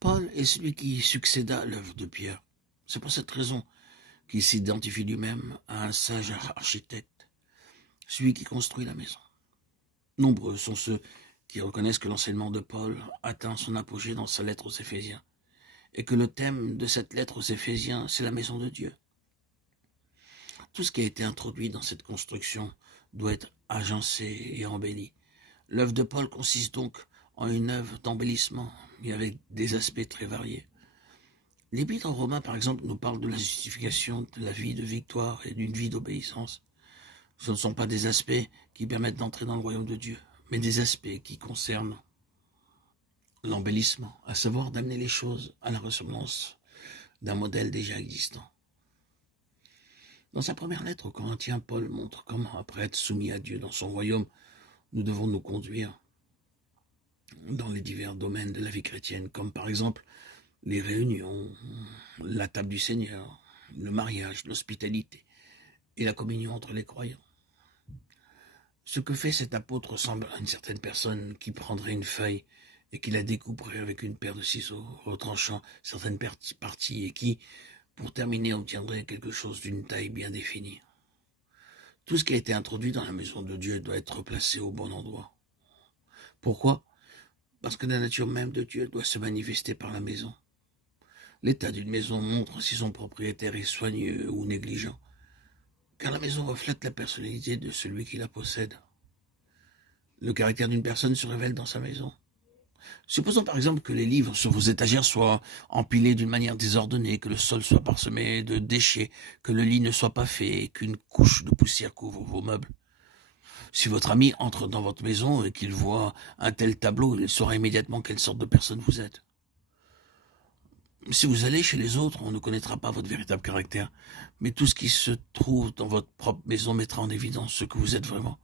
Paul est celui qui succéda à l'œuvre de Pierre. C'est pour cette raison qu'il s'identifie lui-même à un sage architecte, celui qui construit la maison. Nombreux sont ceux qui reconnaissent que l'enseignement de Paul atteint son apogée dans sa lettre aux Éphésiens, et que le thème de cette lettre aux Éphésiens, c'est la maison de Dieu. Tout ce qui a été introduit dans cette construction doit être agencé et embelli. L'œuvre de Paul consiste donc en une œuvre d'embellissement, mais avec des aspects très variés. L'Épître aux Romains, par exemple, nous parle de la justification, de la vie de victoire et d'une vie d'obéissance. Ce ne sont pas des aspects qui permettent d'entrer dans le royaume de Dieu, mais des aspects qui concernent l'embellissement, à savoir d'amener les choses à la ressemblance d'un modèle déjà existant. Dans sa première lettre aux Corinthiens, Paul montre comment, après être soumis à Dieu dans son royaume, nous devons nous conduire dans les divers domaines de la vie chrétienne, comme par exemple les réunions, la table du Seigneur, le mariage, l'hospitalité et la communion entre les croyants. Ce que fait cet apôtre ressemble à une certaine personne qui prendrait une feuille et qui la découperait avec une paire de ciseaux, retranchant certaines parties et qui, pour terminer, obtiendrait quelque chose d'une taille bien définie. Tout ce qui a été introduit dans la maison de Dieu doit être placé au bon endroit. Pourquoi ? Parce que la nature même de Dieu doit se manifester par la maison. L'état d'une maison montre si son propriétaire est soigneux ou négligent, car la maison reflète la personnalité de celui qui la possède. Le caractère d'une personne se révèle dans sa maison. Supposons par exemple que les livres sur vos étagères soient empilés d'une manière désordonnée, que le sol soit parsemé de déchets, que le lit ne soit pas fait et qu'une couche de poussière couvre vos meubles. Si votre ami entre dans votre maison et qu'il voit un tel tableau, il saura immédiatement quelle sorte de personne vous êtes. Si vous allez chez les autres, on ne connaîtra pas votre véritable caractère, mais tout ce qui se trouve dans votre propre maison mettra en évidence ce que vous êtes vraiment.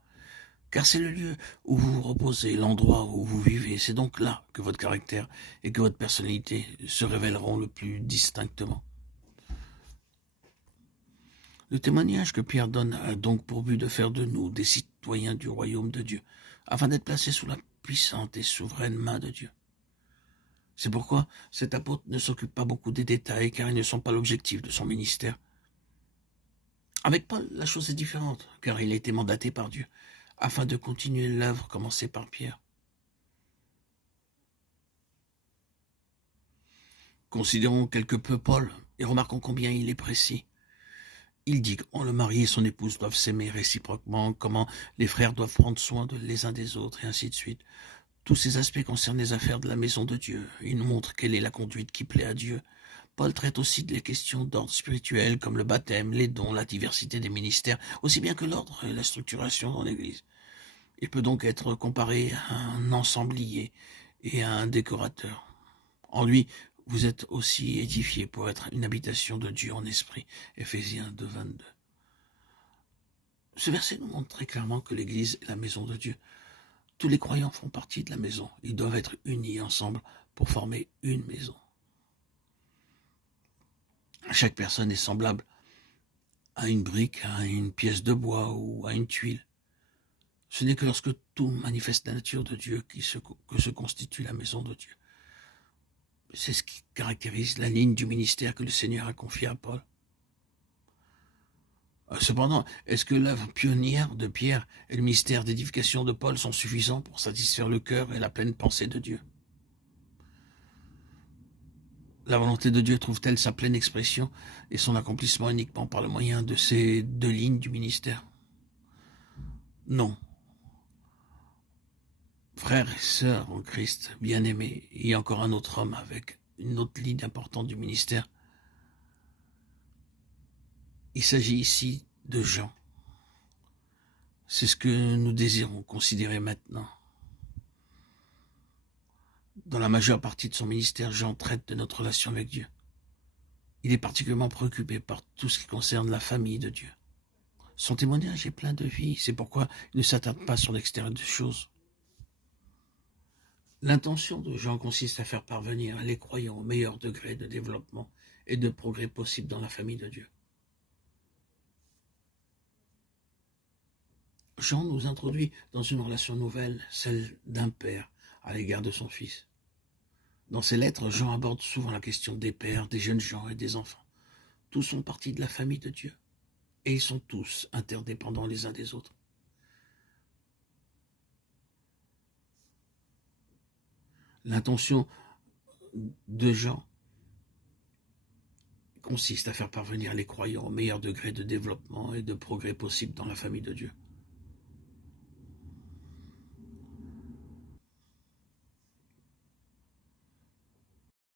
Car c'est le lieu où vous vous reposez, l'endroit où vous vivez. C'est donc là que votre caractère et que votre personnalité se révéleront le plus distinctement. Le témoignage que Pierre donne a donc pour but de faire de nous des citoyens du royaume de Dieu, afin d'être placés sous la puissante et souveraine main de Dieu. C'est pourquoi cet apôtre ne s'occupe pas beaucoup des détails, car ils ne sont pas l'objectif de son ministère. Avec Paul, la chose est différente, car il a été mandaté par Dieu, afin de continuer l'œuvre commencée par Pierre. Considérons quelque peu Paul, et remarquons combien il est précis. Il dit qu'en le mari et son épouse doivent s'aimer réciproquement, comment les frères doivent prendre soin les uns des autres, et ainsi de suite. Tous ces aspects concernent les affaires de la maison de Dieu. Il nous montre quelle est la conduite qui plaît à Dieu. Paul traite aussi des questions d'ordre spirituel, comme le baptême, les dons, la diversité des ministères, aussi bien que l'ordre et la structuration dans l'Église. Il peut donc être comparé à un ensemblier et à un décorateur. En lui, vous êtes aussi édifiés pour être une habitation de Dieu en esprit. Éphésiens 2, 22. Ce verset nous montre très clairement que l'Église est la maison de Dieu. Tous les croyants font partie de la maison. Ils doivent être unis ensemble pour former une maison. Chaque personne est semblable à une brique, à une pièce de bois ou à une tuile. Ce n'est que lorsque tout manifeste la nature de Dieu que se constitue la maison de Dieu. C'est ce qui caractérise la ligne du ministère que le Seigneur a confié à Paul. Cependant, est-ce que l'œuvre pionnière de Pierre et le mystère d'édification de Paul sont suffisants pour satisfaire le cœur et la pleine pensée de Dieu ? La volonté de Dieu trouve-t-elle sa pleine expression et son accomplissement uniquement par le moyen de ces deux lignes du ministère ? Non. Frères et sœurs en Christ, bien-aimés, il y a encore un autre homme avec une autre ligne importante du ministère. Il s'agit ici de Jean. C'est ce que nous désirons considérer maintenant. Dans la majeure partie de son ministère, Jean traite de notre relation avec Dieu. Il est particulièrement préoccupé par tout ce qui concerne la famille de Dieu. Son témoignage est plein de vie, c'est pourquoi il ne s'attarde pas sur l'extérieur des choses. L'intention de Jean consiste à faire parvenir les croyants au meilleur degré de développement et de progrès possible dans la famille de Dieu. Jean nous introduit dans une relation nouvelle, celle d'un père à l'égard de son fils. Dans ses lettres, Jean aborde souvent la question des pères, des jeunes gens et des enfants. Tous sont partie de la famille de Dieu. Et ils sont tous interdépendants les uns des autres. L'intention de Jean consiste à faire parvenir les croyants au meilleur degré de développement et de progrès possible dans la famille de Dieu.